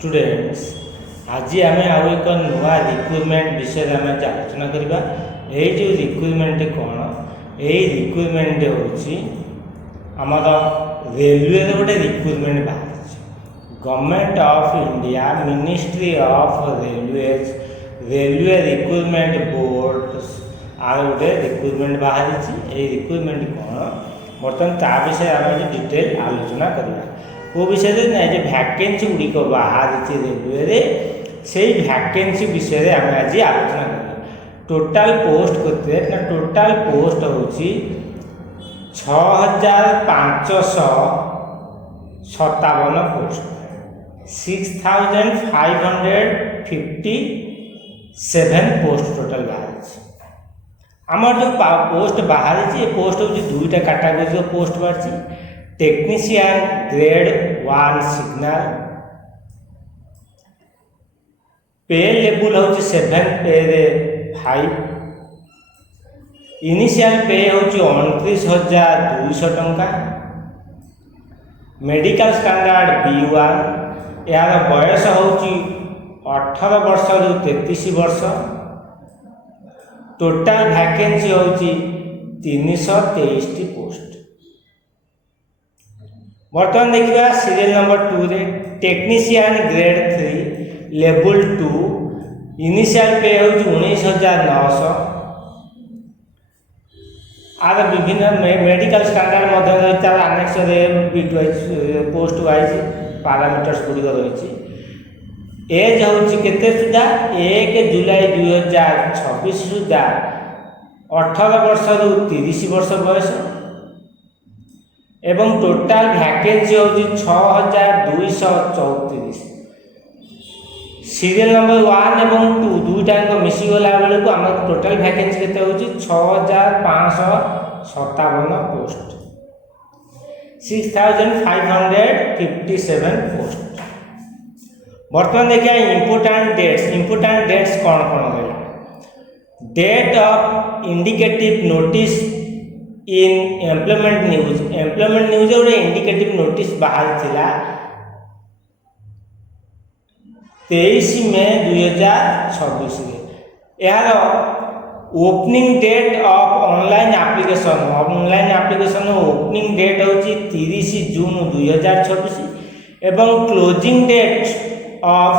Students आज आम आउ एक नुआ रिक्रुटमेंट विषय में आलोचना करवा। ये जो रिक्रुटमेंट कौन यही रिक्रुटमेंट होमर रेलवे गोटे रिक्रुटमेंट बाहर government of India ministry of railways railway recruitment board आर गोटे रिक्रुटमेंट बाहर। ये रिक्रुटमेंट कौन बर्तमान ता विषय आम डिटेल आलोचना करवा। वो विषय ना जो भैकेन्सी गुड़िक बाहर रेलवे से भैकेन्सी विषय में आम आज आलोचना करवा। टोटाल पोस्ट करते ना टोटाल पोस्ट हूँ 6557 पोस्ट 6557 पोस्ट टोटाल बाहर। आमर जो पोस्ट बाहर पोस्ट हूँ दुईटा कैटेगरी पोस्ट बाहर। टेक्नीशियन ग्रेड 1 सिग्नल पे लेवल हूँ 7 पे 5 इनिशियल पे हूँ 29,200 टंका। मेडिकल स्टैंडर्ड B1 यार बयस हूँ 18 वर्ष रु 33 वर्ष। टोटाल वैकेंसी हूँ 323 पोस्ट। बर्तमान देखा सीरियल नंबर 2 रे टेक्नीशियन ग्रेड 3 लेवल 2 इनिशियल पे हूँ 19,900। आर विभिन्न medical standard annex bit wise post wise parameters गुड़िक रही। एज हूँ केते सुधा 1 जुलाई 2026 सुधा 18 वर्ष रु 30 वर्ष बयस एवं टोटाल वैकेंसी हूँ 6,234। सीरियल नंबर 1 एवं 2 दुईटा मिसीगला बेलू आम टोटाल वैकेंसी केते हूँ 6,557 पोस्ट 6,557 पोस्ट। बर्तमान देखिए इंपोर्टाट डेट्स कौन कौन रहा। Date of indicative notice in employment news गोटे इंडिकेटिव नोटिस बाहर थिला 23 मे 2026। यार opening date of online application opening date हूँ 30 जून 2026 एवं closing date of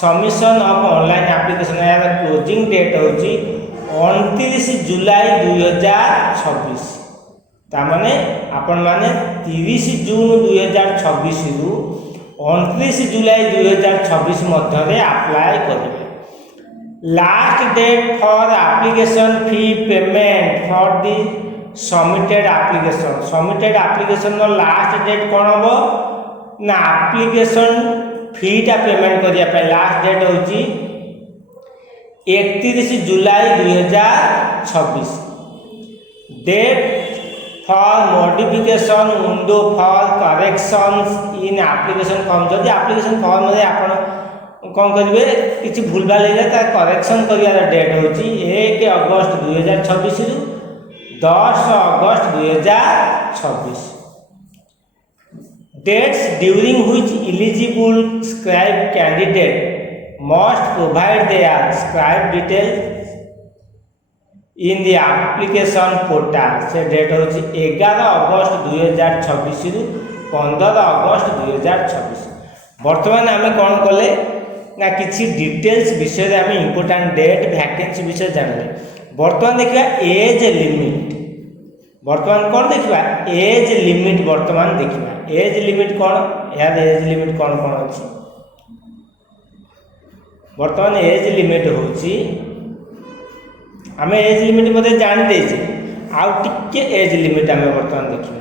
submission of online application यार क्लोजिंग डेट हूँ 29 जुलाई 2026। तामाने आपण माने 30 जून 2026 रु 29 जुलाई 2026 मध्य अप्लाई करेंगे। Last date for application fee payment for the submitted application last date कौन हम ना एप्लिकेशन फीटा पेमेंट करने लास्ट डेट हूँ 31 जुलाई 2026। Date for modification window for corrections in application form जदि एप्लिकेशन फॉर्म में आप कौन करेंगे किसी भूल भाल है करेक्शन कर डेट हूँ 1 अगस्त 2026 रु 10 अगस्त 2026। Dates during which eligible scribe candidate must provide their scribe details in the application portal। से डेट हूँ 11 अगस्त 2026 रु 15 अगस्त 2026। बर्तमान आम कौन कले ना किसी डिटेल्स विषय आम इंपोर्टाट डेट वैकेंसी विषय जानले। बर्तमान देखा एज लिमिट। बर्तमान कौन देखा एज लिमिट। बर्तमान देखा एज लिमिट कौन यार एज लिमिट कौन कौन अच्छी। बर्तमान एज लिमिट हूँ आम एज लिमिट मत जानी देचे आउ टिके एज लिमिट आम बर्तमान देखा।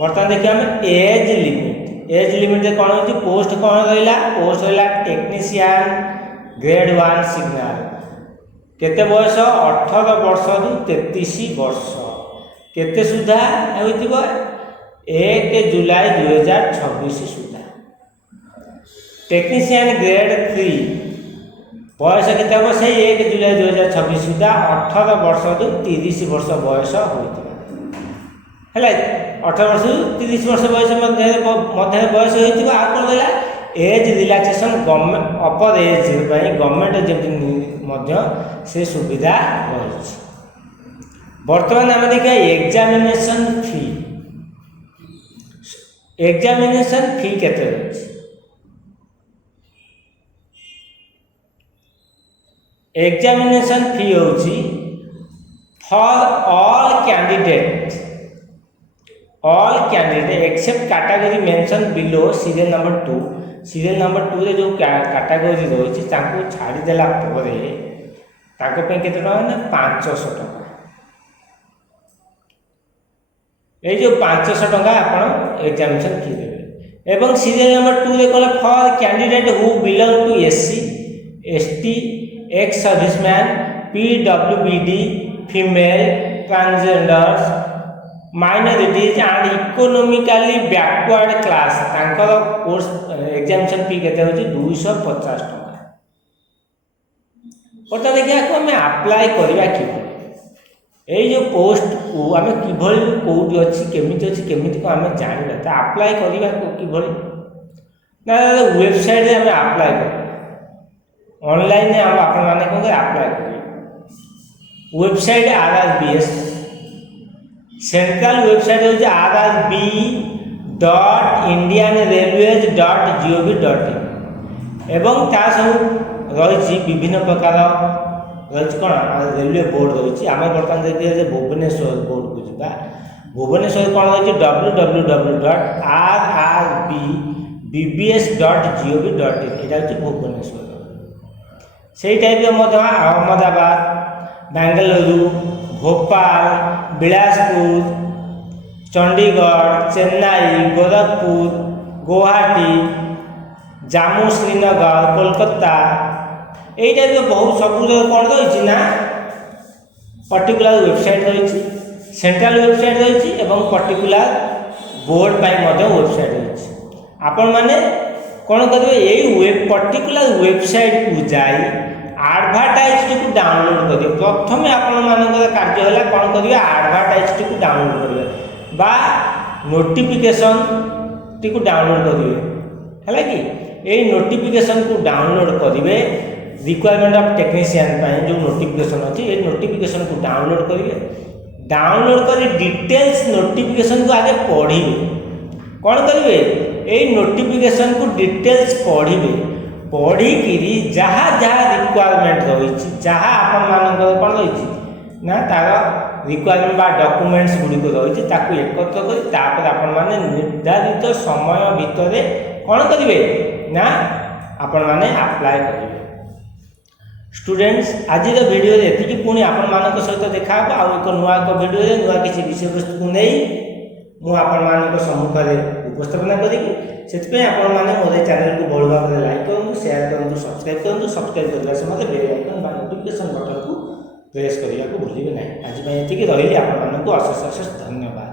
बर्तमान देखिए आम एज लिमिट कौन हो पोस्ट कौन रहा पोस्ट रहा टेक्नीशियन ग्रेड 1 सिग्नल केते बयस 18 वर्ष रु 33 वर्ष केते सुधा हो 1 जुलाई 2026 सुधा। टेक्नीशियन ग्रेड 3 बयस के 1 जुलाई 2026 सुधा 18 वर्ष रु 30 वर्ष बयस होता है 18 वर्ष 30 वर्ष बयस मध्य बयस होता कौन रहा एज रिलैक्सेशन गवर्नमेंट अपर एज गवर्नमेंट जमी से सुविधा रही। बर्तमान आम देखा एग्जामिनेशन फी। एग्जामिनेशन फी केते रही? एग्जामिनेशन फी होची for all candidate except category mention below serial number 2। Serial number 2 रे जो कैटेगरी रही छाड़ी देला परे ताको पे केते टका ना 500 टका। ये जो 500 टका आपण एग्जामिनेशन फी देबे। एवं सीरियल नंबर 2 रे कहला for candidate who belong to SC ST ex serviceman पीडब्ल्यूबीडी female transgenders minorities and economically backward class तांकर कोर्स एग्जामिनेशन फी केते होची 250 टका। पता देखिया को हमें अप्लाई करबा कि एई जो पोस्ट को आमे किभली कोउटी अछि केमिति को आमे जानिबा त अप्लाई करबा को किभली ना वेबसाइट रे हमें अप्लाई कर ऑनलाइन ने हम अपन माने को अप्लाई करिए। वेबसाइट RRBS सेंट्रल वेबसाइट होची rrb.indianrailways.gov.in एवं ता सब रही विभिन्न प्रकार रही कौन रेलवे बोर्ड रही। आम बर्तमान देखिए भुवनेश्वर बोर्ड को जीवा। भुवनेश्वर कौन रही www.rrbbs.gov.in यहाँ हूँ भुवनेश्वर। से टाइप अहमदाबाद बेंगलुरु भोपाल बिलासपुर चंडीगढ़ चेन्नई गोरखपुर गुवाहाटी जम्मू श्रीनगर कोलकाता यही टाइप बहुत सब कौन रही ना पर्टिकुलर वेबसाइट रही सेंट्रल वेबसाइट रही पर्टिकुलर बोर्ड वेबसाइट रही। आपण मैंने कौन करेंगे यही पर्टिकुलर वेबसाइट को जाई एडवर्टाइज को डाउनलोड करेंगे। प्रथम आपण कार्य है कौन करेंगे एडवर्टाइज को डाउनलोड करेंगे बा नोटिफिकेशन टी को डाउनलोड करेंगे है कि यही नोटिफिकेशन को डाउनलोड करेंगे। रिक्वायरमेंट ऑफ टेक्नीशियन जो नोटिफिकेशन अच्छी ये नोटिफिकेशन को डाउनलोड करेंगे। डाउनलोड कर डिटेल्स नोटिफिकेशन को आगे पढ़े कौन करेंगे यही नोटिफिकेशन को डिटेल्स पढ़े पढ़िकी जहाँ जहाँ रिक्वायरमेंट रही जहाँ आपण कौन रही ना तार रिक्वायरमेंट बा डॉक्यूमेंट्स गुड़िक रही एकत्र कर आपण मैंने निर्धारित समय भितर कौन करेंगे ना आपण मैंने अप्लाई करेंगे। स्टूडेंट्स आज वीडियो ये पुणी आपण सहित देखा आउ एक नुआ एक वीडियो नुआ किसी विषय वस्तु को नहीं मुझे सम्मुखें उपस्थापना करी से मोर चैनल को बढ़ भाव में लाइक करूँ शेयर करूँ सब्सक्राइब करूँ सब्सक्राइब करने समय बेल आइकन बा नोटिफिकेशन बटन को प्रेस करने को भूलिए ना। आज ये रही आपको अशेष अशेष धन्यवाद।